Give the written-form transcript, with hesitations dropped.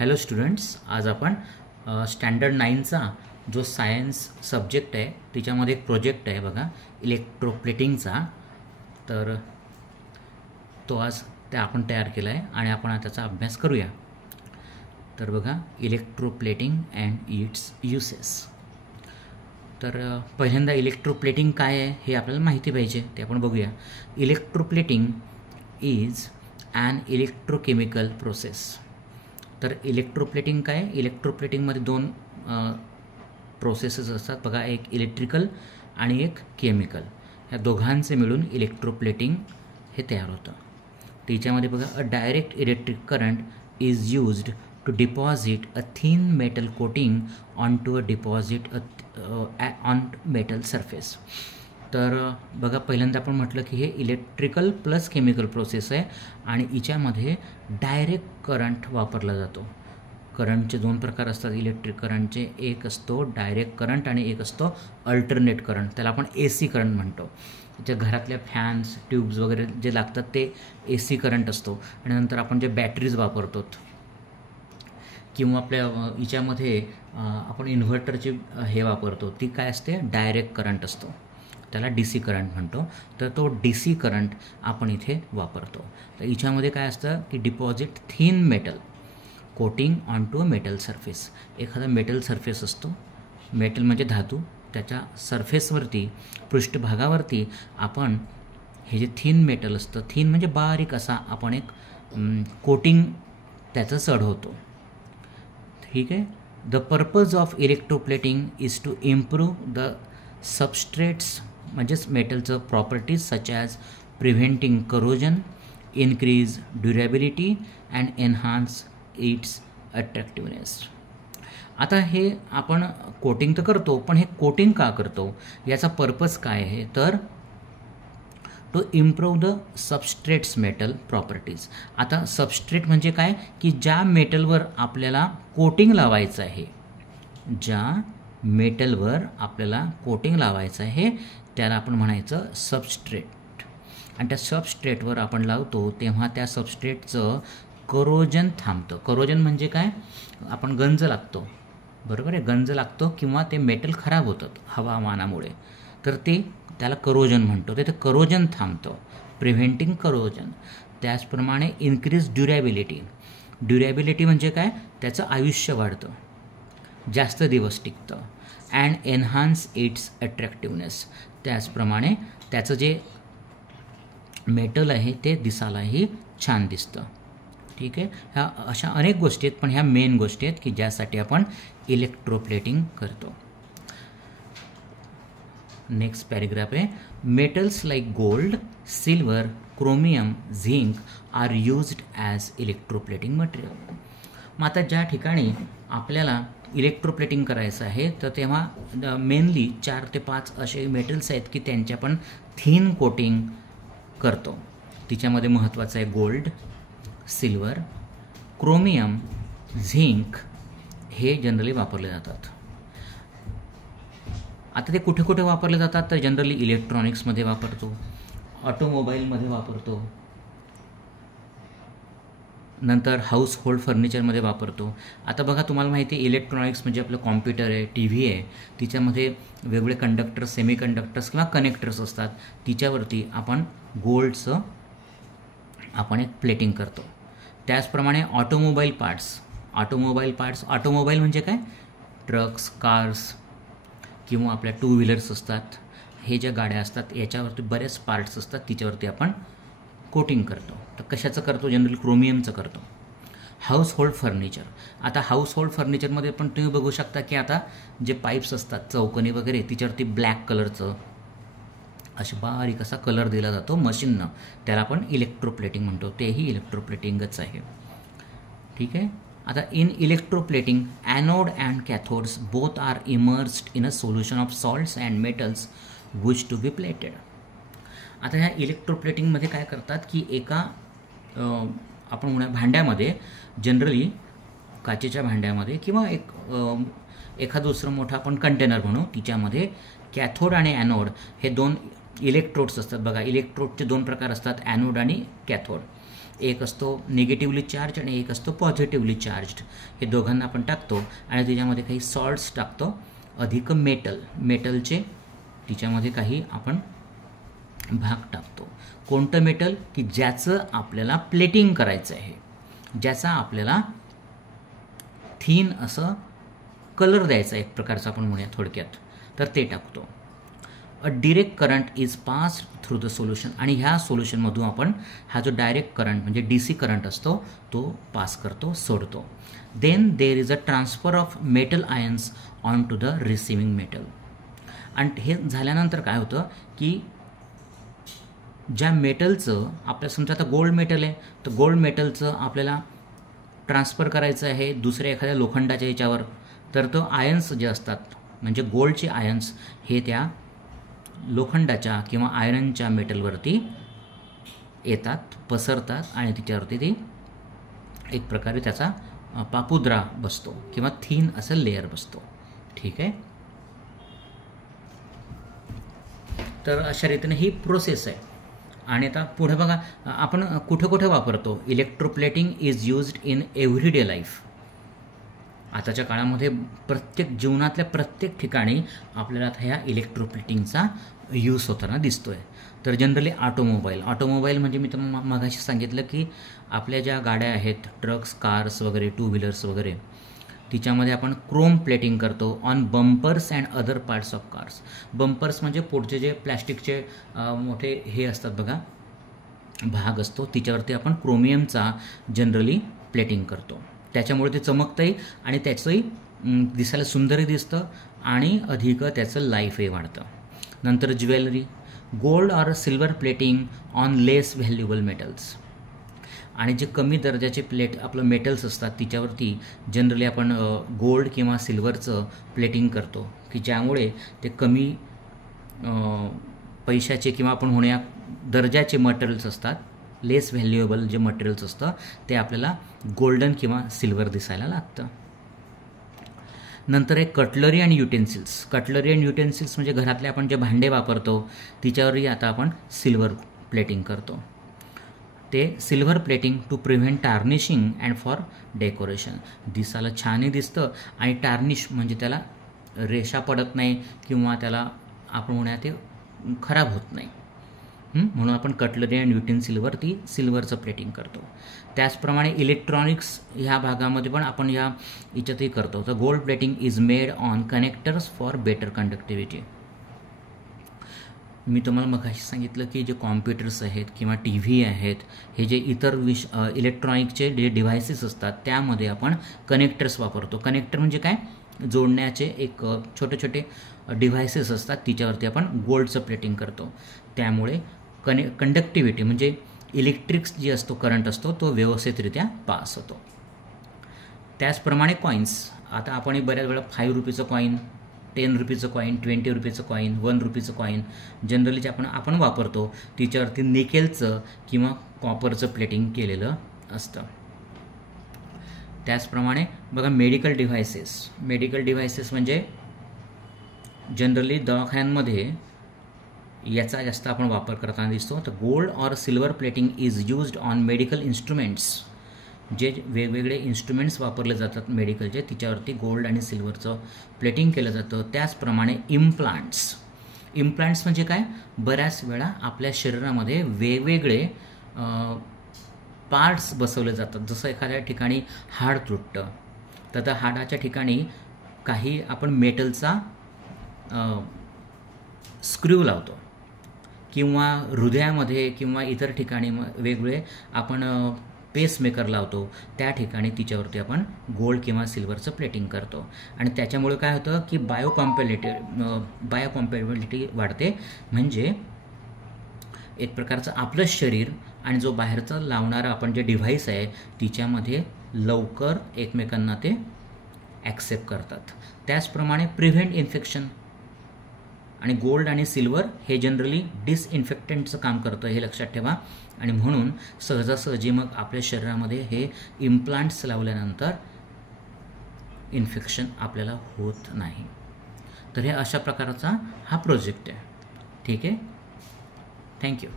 Hello students, आज आपण standard 9चा जो सायन्स सब्जेक्ट आहे त्याच्यामध्ये एक प्रोजेक्ट आहे बघा, इलेक्ट्रोप्लेटिंगचा. तर तो आज आपण तयार केला आहे आणि आपण त्याचा अभ्यास करूया. तर बघा, इलेक्ट्रोप्लेटिंग अँड इट्स युसेस. तर पहिल्यांदा इलेक्ट्रोप्लेटिंग काय आहे हे आपल्याला माहिती पाहिजे, ते आपण बघूया. Electroplating is an electrochemical process. तर इलेक्ट्रोप्लेटिंग काय? इलेक्ट्रोप्लेटिंगमध्ये दोन प्रोसेसेस असतात बघा, एक इलेक्ट्रिकल आणि एक केमिकल. ह्या दोघांचे मिळून इलेक्ट्रोप्लेटिंग हे तयार होतं. त्याच्यामध्ये बघा, a direct electric current is used to deposit a thin metal coating on to a deposit on metal surface. तर बघा, पहिल्यांदा आपण म्हटलं की हे इलेक्ट्रिकल प्लस केमिकल प्रोसेस आहे आणि हिच्यामध्ये डायरेक्ट करंट वापरला जातो. करंटचे दोन प्रकार असतात इलेक्ट्रिक करंटचे. एक असतो डायरेक्ट करंट आणि एक असतो अल्टरनेट करंट. त्याला आपण AC करंट म्हणतो. ज्या घरातल्या फॅन्स, ट्यूब्स वगैरे जे लागतात ते AC करंट असतो. आणि नंतर आपण जे बॅटरीज वापरतो किंवा आपल्या हिच्यामध्ये आपण इन्व्हर्टरचे हे वापरतो, ती काय असते? डायरेक्ट करंट असतो. त्याला DC करंट म्हणतो. तर तो DC करंट आपण इथे वापरतो. तर हिच्यामध्ये काय असतं की deposit thin metal coating on to a metal surface. एखादा मेटल सरफेस असतो, मेटल म्हणजे धातू, त्याच्या सरफेसवरती, पृष्ठभागावरती आपण हे जे थिन मेटल असतं, थिन म्हणजे बारीक असा, आपण एक कोटिंग त्याचं चढवतो. ठीक आहे. The purpose of electroplating is to improve the substrates म्हणजेच मेटलचं properties such as preventing corrosion, increase durability and enhance its attractiveness. आता हे आपण कोटिंग तर करतो, पण हे कोटिंग का करतो, याचा पर्पज काय आहे? तर to improve the substrate's metal properties. आता सबस्ट्रेट म्हणजे काय की ज्या मेटलवर आपल्याला कोटिंग लावायचं आहे, ज्या मेटलवर आपल्याला कोटिंग लावायचं आहे त्याला आपण म्हणायचं सबस्ट्रेट. आणि त्या सबस्ट्रेटवर आपण लावतो तेव्हा त्या सबस्ट्रेटचं करोजन थांबतं. करोजन म्हणजे काय? आपण गंज लागतो, बरोबर आहे, गंज लागतो किंवा ते मेटल खराब होतात हवामानामुळे, तर ते त्याला करोजन म्हणतो. ते करोजन थांबतं, प्रिव्हेंटिंग करोजन. त्याचप्रमाणे इन्क्रीज ड्युरेबिलिटी. ड्युरेबिलिटी म्हणजे काय? त्याचं आयुष्य वाढतं, जास्त दिवस टिकतं. And enhance its attractiveness. त्याचप्रमाणे त्याचं जे मेटल आहे ते दिसायलाही छान दिसतं. ठीक आहे. ह्या अशा अनेक गोष्टी आहेत, पण ह्या मेन गोष्टी आहेत की ज्यासाठी आपण इलेक्ट्रोप्लेटिंग करतो. नेक्स्ट पॅरेग्राफ आहे, metals like gold, silver, chromium, zinc are used as electroplating material. मग आता ज्या ठिकाणी आपल्याला इलेक्ट्रोप्लेटिंग करायचं आहे तर तेव्हा मेनली 4 ते 5 असे मेटल्स आहेत की त्यांची आपण थिन कोटिंग करतो. तिच्यामध्ये महत्त्वाचं आहे गोल्ड, सिल्वर, क्रोमियम, झिंक हे जनरली वापरले जातात. आता ते कुठे कुठे वापरले जातात? तर जनरली इलेक्ट्रॉनिक्समध्ये वापरतो, ऑटोमोबाईलमध्ये वापरतो, नंतर हाऊस होल्ड फर्निचरमध्ये वापरतो. आता बघा, तुम्हाला माहिती आहे इलेक्ट्रॉनिक्स म्हणजे आपलं कॉम्प्युटर आहे, TV आहे, तिच्यामध्ये वेगवेगळे कंडक्टर्स, सेमी कंडक्टर्स किंवा कनेक्टर्स असतात. तिच्यावरती आपण गोल्डचं आपण एक प्लेटिंग करतो. त्याचप्रमाणे ऑटोमोबाईल पार्ट्स. ऑटोमोबाईल म्हणजे काय? ट्रक्स, कार्स किंवा आपल्या 2 व्हीलर्स असतात, हे ज्या गाड्या असतात याच्यावरती बरेच पार्ट्स असतात, तिच्यावरती आपण कोटिंग करतो. तर कशाचं करतो? जनरली क्रोमियमचं करतो. House hold furniture. आता हाऊस होल्ड फर्निचरमध्ये पण तुम्ही बघू शकता की आता जे पाईप्स असतात चौकोनी वगैरे, तिच्यावरती ब्लॅक कलरचं असे बारीक असा कलर दिला जातो मशीननं, त्याला आपण इलेक्ट्रोप्लेटिंग म्हणतो. तेही इलेक्ट्रोप्लेटिंगच आहे. ठीक आहे. आता in electroplating anode and cathodes both are immersed in a solution of salts and metals which to be plated. आता ह्या इलेक्ट्रोप्लेटिंगमध्ये काय करतात की एका आपण म्हणूया भांड्यामध्ये, जनरली काचेच्या भांड्यामध्ये किंवा एखादं दुसरं मोठं आपण कंटेनर म्हणू, तिच्यामध्ये कॅथोड आणि ॲनोड हे 2 इलेक्ट्रोड्स असतात. बघा, इलेक्ट्रोडचे 2 प्रकार असतात, ॲनोड आणि कॅथोड. एक असतो निगेटिव्हली चार्ज आणि एक असतो पॉझिटिव्हली चार्ज्ड. हे दोघांना आपण टाकतो आणि त्याच्यामध्ये काही सॉल्ट्स टाकतो अधिक मेटलचे तिच्यामध्ये काही आपण भाग टाकतो. कोणतं मेटल की ज्याचं आपल्याला प्लेटिंग करायचं आहे, ज्याचा आपल्याला थीन असं कलर द्यायचा एक प्रकारचा आपण म्हणूया थोडक्यात, तर ते टाकतो. A direct current is pass through the solution आणि ह्या सोल्युशनमधून आपण हा जो डायरेक्ट करंट म्हणजे DC करंट असतो तो पास करतो, सोडतो. Then there is a transfer of metal ions on to the receiving metal. आणि हे झाल्यानंतर काय होतं की ज्या मेटलचं आपल्या समजा आता गोल्ड मेटल आहे तर गोल्ड मेटलचं आपल्याला ट्रान्सफर करायचं आहे दुसऱ्या एखाद्या लोखंडाच्या याच्यावर, तर तो आयन्स जे असतात म्हणजे गोल्डचे आयन्स हे त्या लोखंडाच्या किंवा आयरनच्या मेटलवरती येतात, पसरतात आणि तिच्यावरती ती एक प्रकारे त्याचा पापुद्रा बसतो किंवा थीन असं लेअर बसतो. ठीक आहे. तर अशा रीतीने ही प्रोसेस आहे. आणि आता पुढे बघा आपण कुठे कुठे वापरतो. Electroplating is used in everyday life. आताच्या काळामध्ये प्रत्येक जीवनातल्या प्रत्येक ठिकाणी आपल्याला आता ह्या इलेक्ट्रोप्लेटिंगचा यूज होताना दिसतो आहे. तर जनरली ऑटोमोबाईल म्हणजे मी तुम्हाला मगाशी सांगितलं की आपल्या ज्या गाड्या आहेत ट्रक्स, कार्स वगैरे, टू व्हीलर्स वगैरे, तिच्यामध्ये आपण क्रोम प्लेटिंग करतो on bumpers and other parts of cars. Bumpers म्हणजे पुढचे जे प्लॅस्टिकचे मोठे हे असतात बघा भाग असतो, तिच्यावरती आपण क्रोमियमचा जनरली प्लेटिंग करतो. त्याच्यामुळे ते चमकतंही आणि त्याचंही दिसायला सुंदरही दिसतं आणि अधिक त्याचं लाईफही वाढतं. नंतर jewellery, gold or silver plating on less valuable metals. आणि जे कमी दर्जाचे आपलं मेटल्स असतात तिच्यावरती जनरली आपण गोल्ड किंवा सिल्वरचं प्लेटिंग करतो की ज्यामुळे ते कमी पैशाचे किंवा आपण म्हणूया दर्जाचे मटेरियल्स असतात, लेस व्हॅल्युएबल जे मटेरियल्स असतं ते आपल्याला गोल्डन किंवा सिल्वर दिसायला लागतं. नंतर एक cutlery and utensils. Cutlery and utensils म्हणजे घरातले आपण जे भांडे वापरतो तिच्यावरही आता आपण सिल्वर प्लेटिंग करतो. ते silver plating to prevent tarnishing and for decoration. दिसायला छानही दिसतं आणि टार्निश म्हणजे त्याला रेषा पडत नाही किंवा त्याला आपण म्हणूया ते खराब होत नाही, म्हणून आपण कटलरी अँड युटेन्सिलवरती सिल्वरचं प्लेटिंग करतो. त्याचप्रमाणे इलेक्ट्रॉनिक्स ह्या भागामध्ये पण आपण याच्यातही करतो. तर gold plating is made on connectors for better conductivity. मी तुम्हाला मगाशी सांगितलं की जे कॉम्प्युटर्स आहेत किंवा TV आहेत, हे जे इतर इलेक्ट्रॉनिकचे जे डिव्हायसेस असतात त्यामध्ये आपण कनेक्टर्स वापरतो. कनेक्टर म्हणजे काय, जोडण्याचे एक छोटे छोटे डिव्हायसेस असतात, तिच्यावरती आपण गोल्डचं प्लेटिंग करतो. त्यामुळे कंडक्टिव्हिटी म्हणजे इलेक्ट्रिक्स जी असतो, करंट असतो तो व्यवस्थितरित्या पास होतो. त्याचप्रमाणे कॉईन्स. आता आपण बऱ्याच वेळा 5 रुपीचं कॉईन, 10 रुपीचं कॉईन, 20 रुपीचं कॉईन, 1 रुपीचं कॉईन जनरली जे आपण वापरतो तिच्यावरती निकेलचं किंवा कॉपरचं प्लेटिंग केलेलं असतं. त्याचप्रमाणे बघा मेडिकल डिव्हायसेस म्हणजे जनरली दवाखान्यांमध्ये याचा जास्त आपण वापर करताना दिसतो. तर gold or silver plating is used on medical instruments. जे वेगवेगळे इन्स्ट्रुमेंट्स वापरले जातात मेडिकलचे तिच्यावरती गोल्ड आणि सिल्वरचं प्लेटिंग केलं जातं. त्याचप्रमाणे इम्प्लांट्स म्हणजे काय, बऱ्याच वेळा आपल्या शरीरामध्ये वेगवेगळे पार्ट्स बसवले जातात. जसं एखाद्या ठिकाणी हाड तुटतं तर त्या हाडाच्या ठिकाणी काही आपण मेटलचा स्क्रू लावतो किंवा हृदयामध्ये किंवा इतर ठिकाणी वेगवेगळे आपण पेसमेकर लावतो, त्या ठिकाणी तिच्यावरती आपण गोल्ड किंवा सिल्वरचं प्लेटिंग करतो. आणि त्याच्यामुळे काय होतं की बायोकॉम्पॅटिबिलिटी वाढते. म्हणजे एक प्रकारचं आपलं शरीर आणि जो बाहेरचं लावणारा आपण जे डिव्हाइस आहे तिच्यामध्ये लवकर एकमेकांना ते ॲक्सेप्ट करतात. त्याचप्रमाणे प्रिव्हेंट इन्फेक्शन. आणि गोल्ड आणि सिल्वर हे जनरली डिसइन्फेक्टंटचं काम करतं, हे लक्षात ठेवा. आणि म्हणून सहजासहजी मग आपल्या शरीरामध्ये हे इम्प्लांट्स लावल्यानंतर इन्फेक्शन आपल्याला होत नाही. तर हे अशा प्रकारचा हा प्रोजेक्ट आहे. ठीक आहे. थँक्यू.